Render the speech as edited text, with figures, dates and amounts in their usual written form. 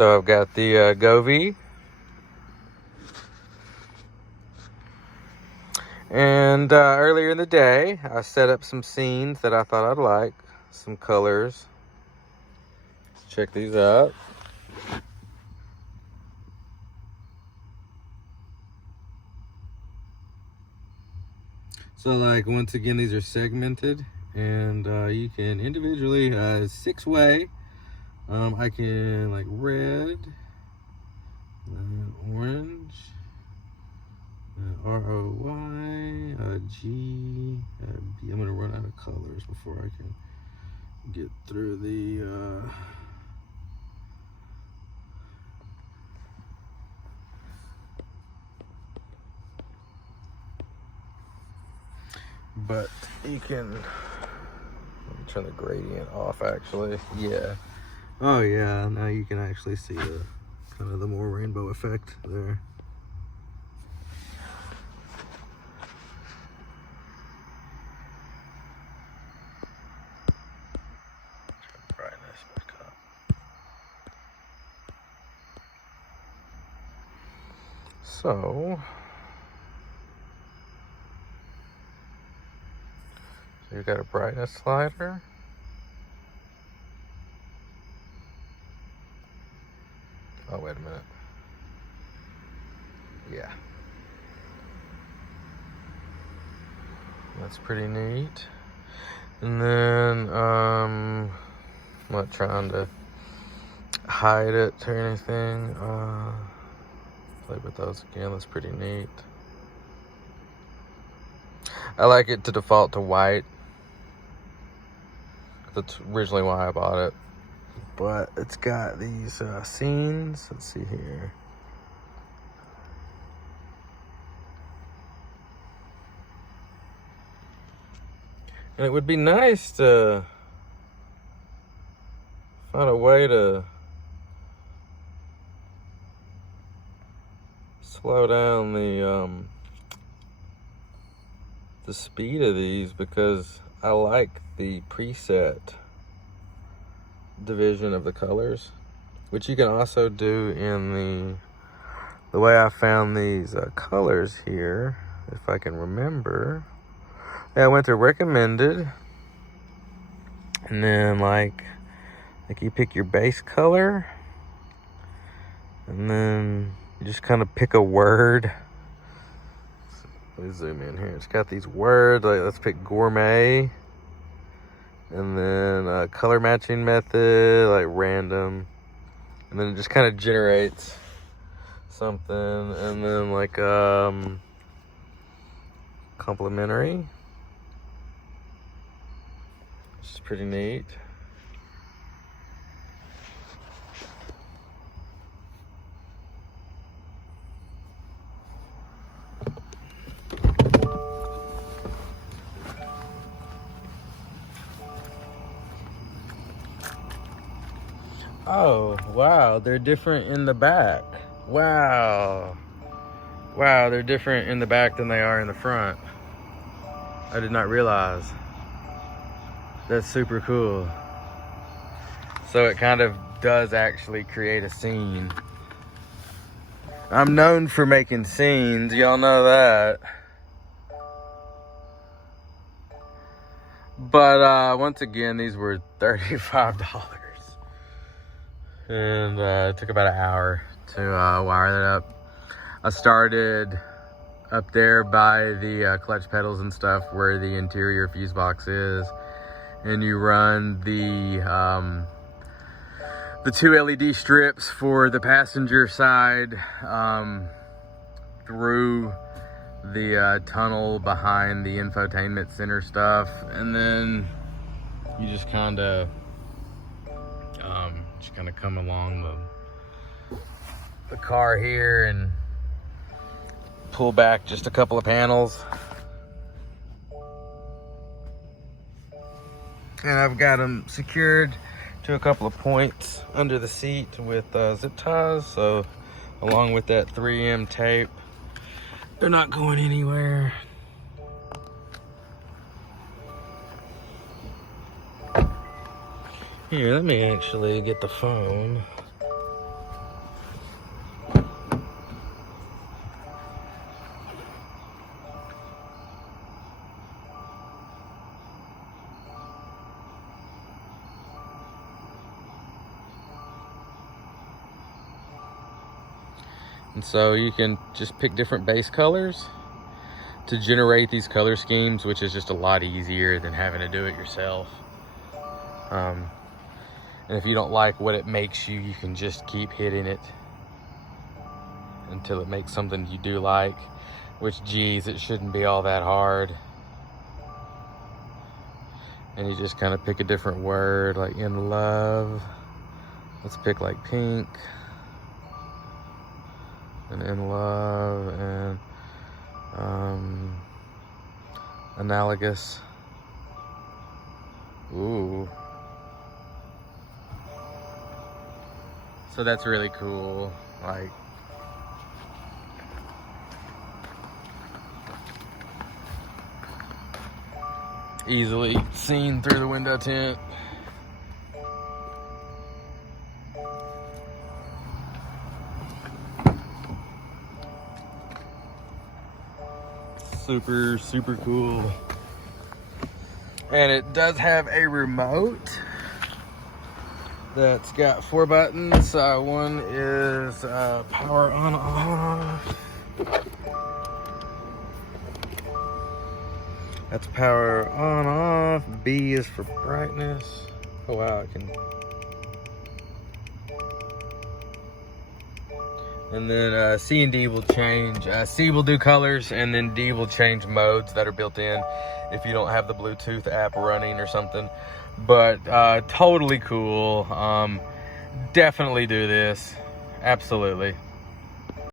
So I've got the Govee. And earlier in the day, I set up some scenes that I thought I'd like, some colors. Let's check these out. So like, once again, these are segmented, and you can individually 6-way. I can like red, orange, ROY, G, B. I'm gonna run out of colors before I can get through the but you can, let me turn the gradient off actually. Yeah. Oh yeah, now you can actually see the kind of the more rainbow effect there. Turn brightness back up. So you've got a brightness slider. Oh, wait a minute. Yeah. That's pretty neat. And then, I'm not trying to hide it or anything. Play with those again. That's pretty neat. I like it to default to white. That's originally why I bought it. But it's got these scenes. Let's see here. And it would be nice to find a way to slow down the speed of these, because I like the preset division of the colors, which you can also do in the way I found these colors here, if I can remember. Yeah, I went to recommended, and then like you pick your base color, and then you just kind of pick a word. Let me zoom in here. It's got these words, like let's pick gourmet. And then color matching method, like random. And then it just kind of generates something. And then like complementary, which is pretty neat. Oh, wow, they're different in the back. Wow. Wow, they're different in the back than they are in the front. I did not realize. That's super cool. So it kind of does actually create a scene. I'm known for making scenes, y'all know that. But once again, these were $35. And it took about an hour to wire that up. I started up there by the clutch pedals and stuff where the interior fuse box is, and you run the 2 LED strips for the passenger side through the tunnel behind the infotainment center stuff, and then you just kind of come along the car here and pull back just a couple of panels. And I've got them secured to a couple of points under the seat with zip ties, so along with that 3M tape, they're not going anywhere. Here, let me actually get the phone. And so you can just pick different base colors to generate these color schemes, which is just a lot easier than having to do it yourself. And if you don't like what it makes you, you can just keep hitting it until it makes something you do like, which, geez, it shouldn't be all that hard. And you just kind of pick a different word, like in love. Let's pick like pink, and in love, and analogous. Ooh. So that's really cool. Like, easily seen through the window tint. Super, super cool. And it does have a remote that's got 4 buttons. One is power on, off. That's power on, off. B is for brightness. Oh wow, I can. And then C and D will change. C will do colors, and then D will change modes that are built in if you don't have the Bluetooth app running or something. But totally cool. Definitely do this. Absolutely.